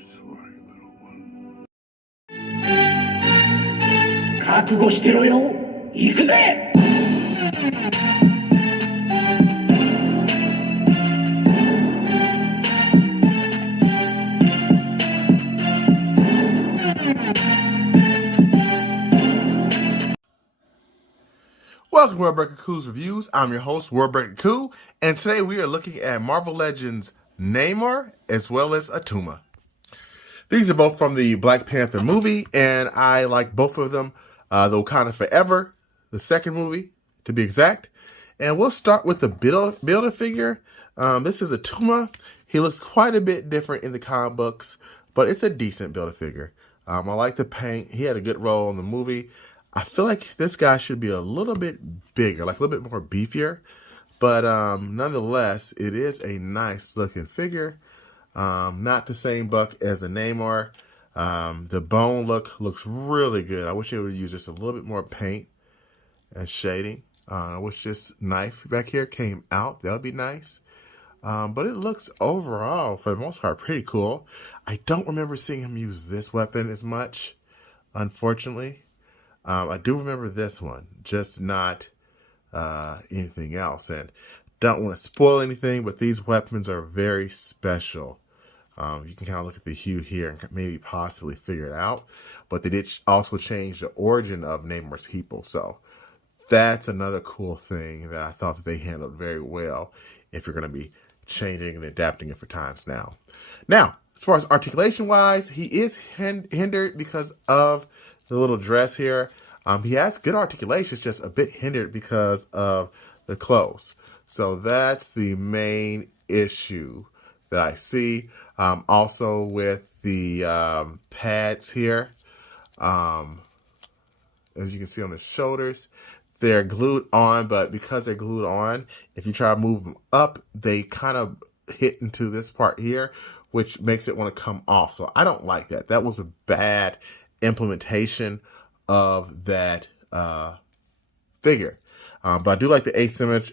Sorry, little one. 覚悟してろよ。行くぜ。Welcome to Worldbreaker Coo's Reviews. I'm your host, Worldbreaker Coo, and today we are looking at Marvel Legends Namor as well as Attuma. These are both from the Black Panther movie, and I like both of them. The Wakanda Forever, the second movie, to be exact. And we'll start with the Build-A-Figure. This is Attuma. He looks quite a bit different in the comic books, but it's a decent Build-A-Figure. I like the paint. He had a good role in the movie. I feel like this guy should be a little bit bigger, like a little bit more beefier. But nonetheless, it is a nice looking figure. Not the same buck as a Namor. The bone looks really good. I wish they would use just a little bit more paint and shading. I wish this knife back here came out. That would be nice. But it looks overall, for the most part, pretty cool. I don't remember seeing him use this weapon as much, unfortunately. I do remember this one, just not anything else. And don't want to spoil anything, but these weapons are very special. You can kind of look at the hue here and maybe possibly figure it out. But they did also change the origin of Namor's people. So that's another cool thing that I thought that they handled very well if you're going to be changing and adapting it for times now. Now, as far as articulation-wise, he is hindered because of the little dress here. He has good articulation, it's just a bit hindered because of the clothes. So that's the main issue that I see. Also with the pads here, as you can see on the shoulders, they're glued on, but because they're glued on, if you try to move them up, they kind of hit into this part here, which makes it want to come off. So I don't like that. That was a bad implementation of that figure. But I do like the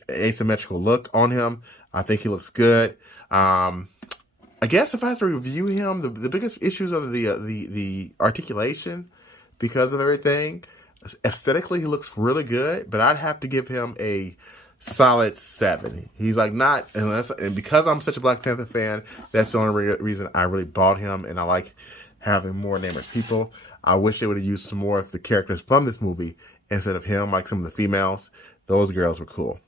asymmetrical look on him. I think he looks good. I guess if I have to review him, the biggest issues are the articulation because of everything. Aesthetically, he looks really good, but I'd have to give him a solid 7. He's like not, and because I'm such a Black Panther fan, that's the only reason I really bought him, and I like having more Namor's people. I wish they would have used some more of the characters from this movie instead of him, like some of the females. Those girls were cool.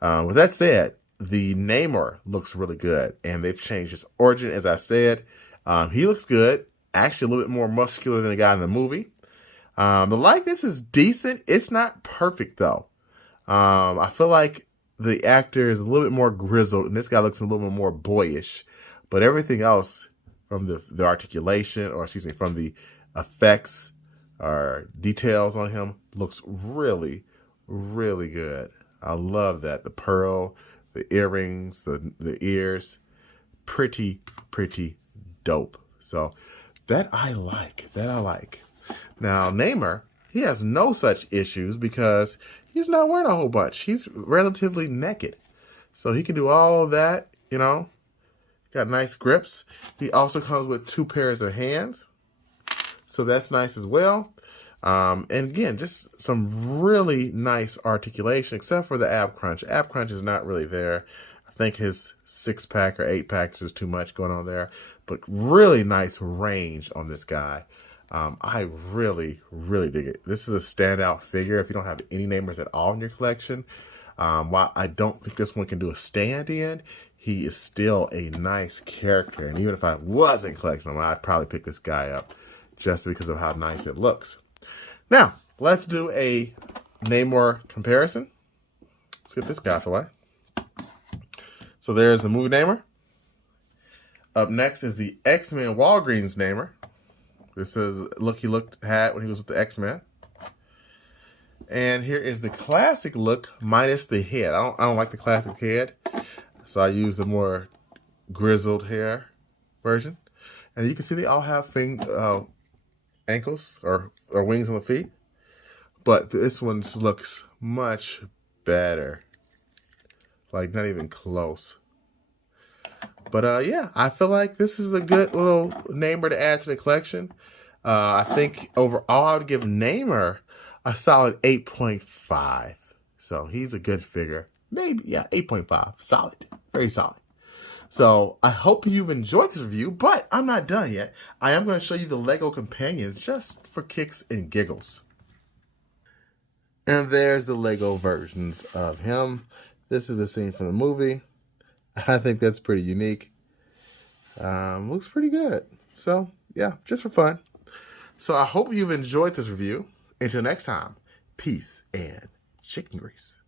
With that said, the Namor looks really good, and they've changed his origin, as I said. He looks good, actually a little bit more muscular than the guy in the movie. The likeness is decent. It's not perfect, though. I feel like the actor is a little bit more grizzled, and this guy looks a little bit more boyish. But everything else from the articulation, or excuse me, from the effects or details on him looks really, really good. I love that. The pearl, the earrings, the ears, pretty dope. So that I like. Now, Namor, he has no such issues because he's not wearing a whole bunch. He's relatively naked. So he can do all of that, you know. Got nice grips. He also comes with 2 pairs of hands. So that's nice as well. And again, just some really nice articulation, except for the ab crunch. Ab crunch is not really there. I think his 6-pack or 8-pack is too much going on there. But really nice range on this guy. I really dig it. This is a standout figure if you don't have any Namors at all in your collection. While I don't think this one can do a stand-in, he is still a nice character. And even if I wasn't collecting him, I'd probably pick this guy up just because of how nice it looks. Now, let's do a Namor comparison. Let's get this guy out the way. So there's the movie Namor. Up next is the X-Men Walgreens Namor. This is the look he had when he was with the X-Men. And here is the classic look minus the head. I don't like the classic head, so I use the more grizzled hair version. And you can see they all have ankles or wings on the feet, but this one looks much better. Like not even close. But yeah, I feel like this is a good little Namor to add to the collection. I think overall I would give Namor a solid 8.5. So he's a good figure. Maybe, yeah, 8.5. Solid. Very solid. So I hope you've enjoyed this review, but I'm not done yet. I am going to show you the Lego companions just for kicks and giggles. And there's the Lego versions of him. This is a scene from the movie. I think that's pretty unique. Looks pretty good. So, yeah, just for fun. So I hope you've enjoyed this review. Until next time, peace and chicken grease.